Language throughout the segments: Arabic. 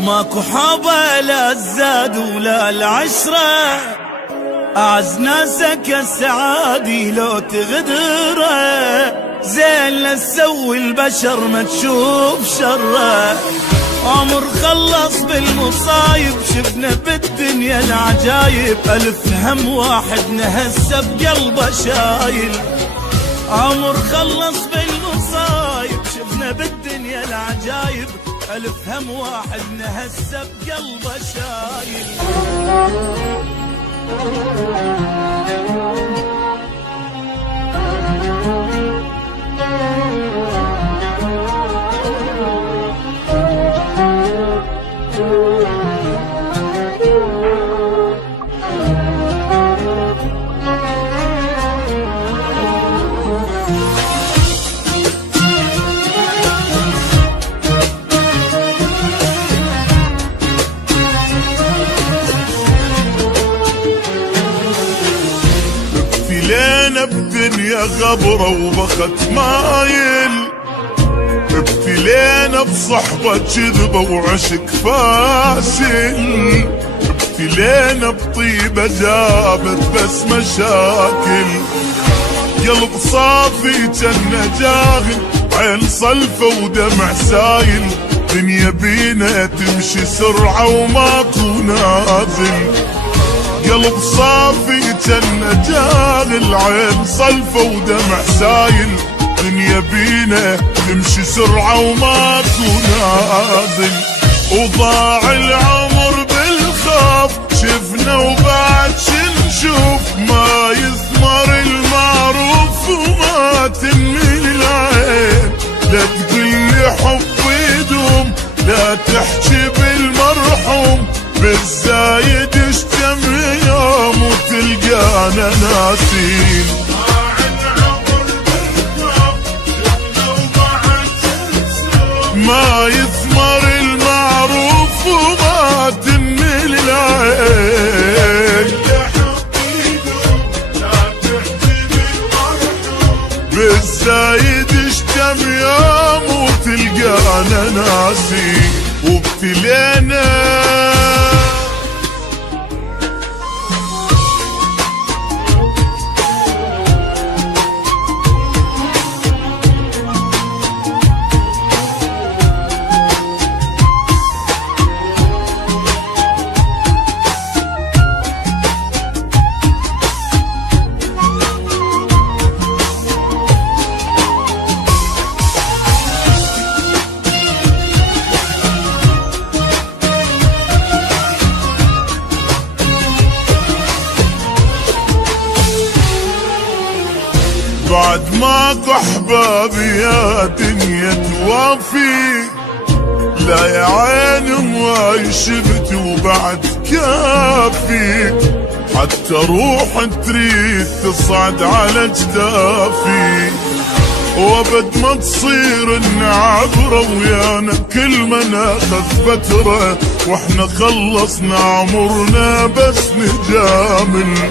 ماكو حابة لا الزاد ولا العشرة، أعز ناسك السعادي لو تغدره، زين لا تسوي البشر ما تشوف شره. عمر خلص بالمصايب شفنا بالدنيا العجايب، ألف هم واحد نهسه بقلبه شايل. عمر خلص بالمصايب شفنا بالدنيا العجايب، ألف هم واحد نهسه بقلبه شايل. ابتلينا بدنيا غبرة وبخت مايل، ابتلينا بصحبة كذبة وعشق فاشل، ابتلينا بطيبة جابت بس مشاكل. قلب صافي جنة جاهل، عين صلفة ودمع سايل، دنيا بينا تمشي سرعة وماكو نازل. قلب صافي جنة جاهل، عين صلفة ودمع سايل، دنيا بينا تمشي سرعة وماكو نازل. وضاع العمر بالخوف شفنا وبعد شنشوف، ما يثمر المعروف وما تنمي العين. لا تقلي حب يدوم، لا تحكي بالمرحوم، بالزايد اشتم يوم وتلقانا ناسين. ما يثمر المعروف وما تنمي العين. بالزايد اشتم يوم وتلقانا ناسين. وابتلينا بعد ماكو احبابي يا دنيا توافي، لا يا عيني هواي شفت وبعد كافي. حتى روح تريد تصعد على جدافي، وابد ما تصير النعبرة ويانا كل ما ناخذ فترة، واحنا خلصنا عمرنا بس نجامل.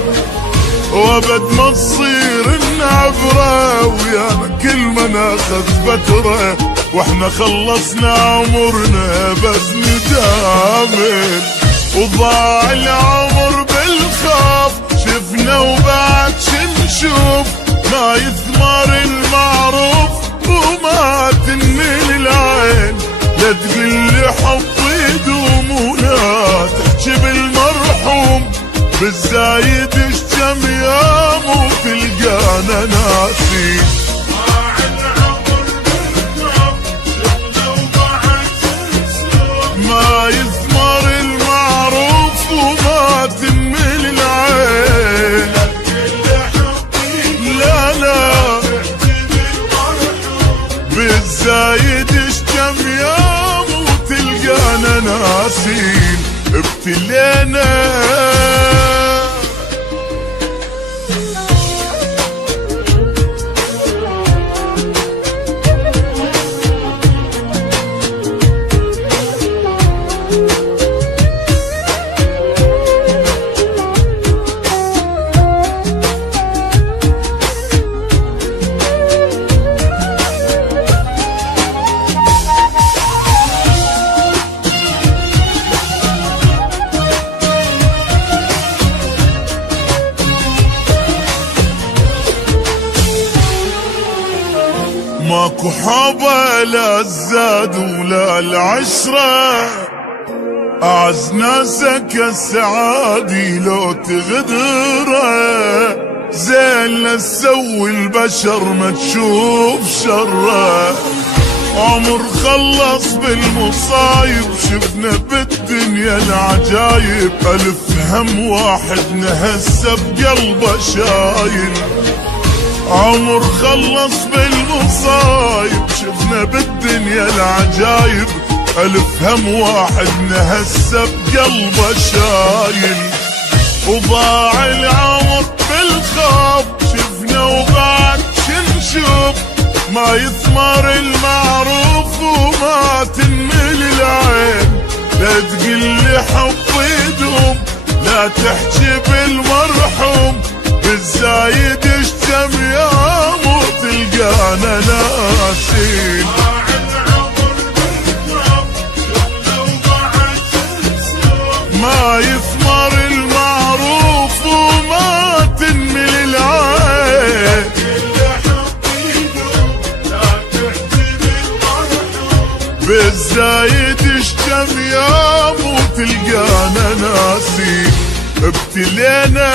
وابد ما تصير النعبرة ويانا كل ما ناخذ فترة، واحنا خلصنا عمرنا بس ندامل. وضاع العمر بالخوف شفنا وبعد شنشوف، ما يثمر المعروف وما تنمي العين. لا تقلي حب يدوم ولا تحكي بالمرحوم، بالزايد اشتم يوم وتلقانا ناسين. ما يثمر المعروف وما تنمي العين. لا لا بالزايد اشتم يوم وتلقانا ناسين. ابتلينا اكو حبه لا الزاد ولا العشرة، اعز ناسك السعادي لو تغدره، زين لا تسوي البشر ما تشوف شره. عمر خلص بالمصايب شفنا بالدنيا العجايب، ألف هم واحد نهسه بقلبه شايل. عمر خلص بالمصايب شفنا بالدنيا العجايب، ألف هم واحد نهسه بقلبه شايل. وضاع العمر بالخوف شفنا وبعد شنشوف، ما يثمر المعروف وما تنمل العين. لا تقلي حب يدوم لا تحكي بالمرحوم، بالزايد اشتم يوم وتلقانا ناسين. ما يثمر المعروف وما تنمل العين، بالزايد اشتم يوم وتلقانا ناسين. ابتلينا